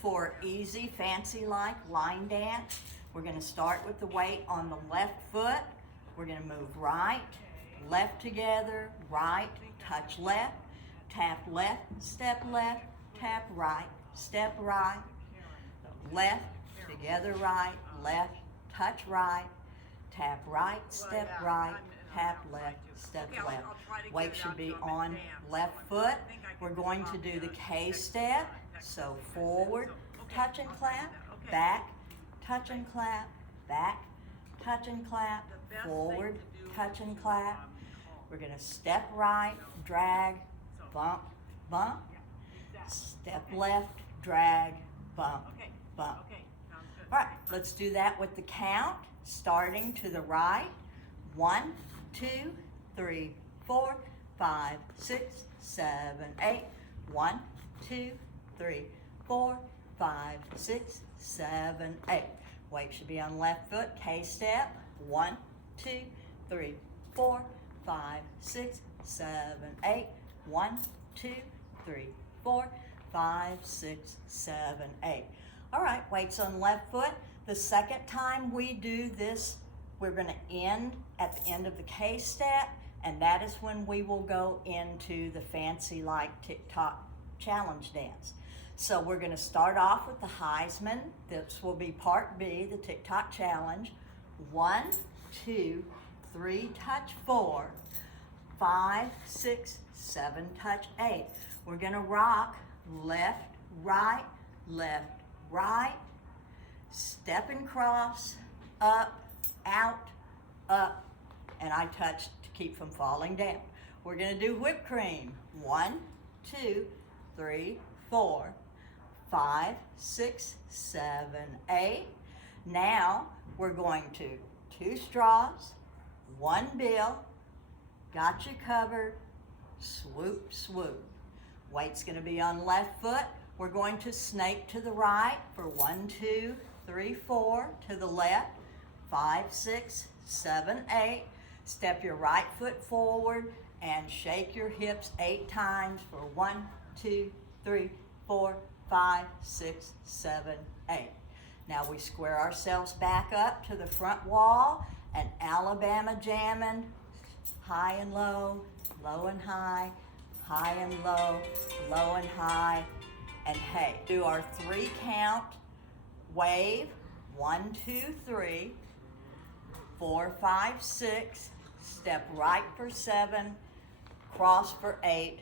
for easy, fancy-like line dance. We're gonna start with the weight on the left foot. We're gonna move right, left together, right, touch left, tap left, tap right, step right, left, together right, left, touch right, tap right, step right, tap left, step left. Weight should be on left foot. We're going to do the K step. So forward, touch and clap, back, touch and clap, back, touch and clap, forward, touch and clap. We're gonna step right, drag, bump, bump, step left, drag, bump, bump. All right, let's do that with the count, starting to the right. 1, 2, 3, 4, 5, 6, 7, 8. 1, 2, 3, 4, 5, 6, 7, 8. Weight should be on left foot, K step. 1, 2, 3, 4, 5, 6, 7, 8. 1, 2, 3, 4, 5, 6, 7, 8. All right, weights on left foot. The second time we do this, we're gonna end at the end of the K step, and that is when we will go into the fancy like TikTok challenge dance. So we're gonna start off with the Heisman. This will be part B, the TikTok challenge. 1, 2, 3, touch 4, 5, 6, 7, touch 8. We're gonna rock left, right, step and cross, up, out, up, and I touch to keep from falling down. We're gonna do whipped cream. 1, 2, 3, 4, 5, 6, 7, 8. Now we're going to 2 straws, 1 bill, got you covered, swoop, swoop. Weight's gonna be on left foot. We're going to snake to the right for 1, 2, 3, 4, to the left, 5, 6, 7, 8. Step your right foot forward and shake your hips 8 times for 1, 2, 3, 4, 5, 6, 7, 8. Now we square ourselves back up to the front wall and Alabama jamming, high and low, low and high, high and low, low and high, and hey. Do our 3 count wave, 1, 2, 3, 4, 5, 6, step right for 7, cross for 8,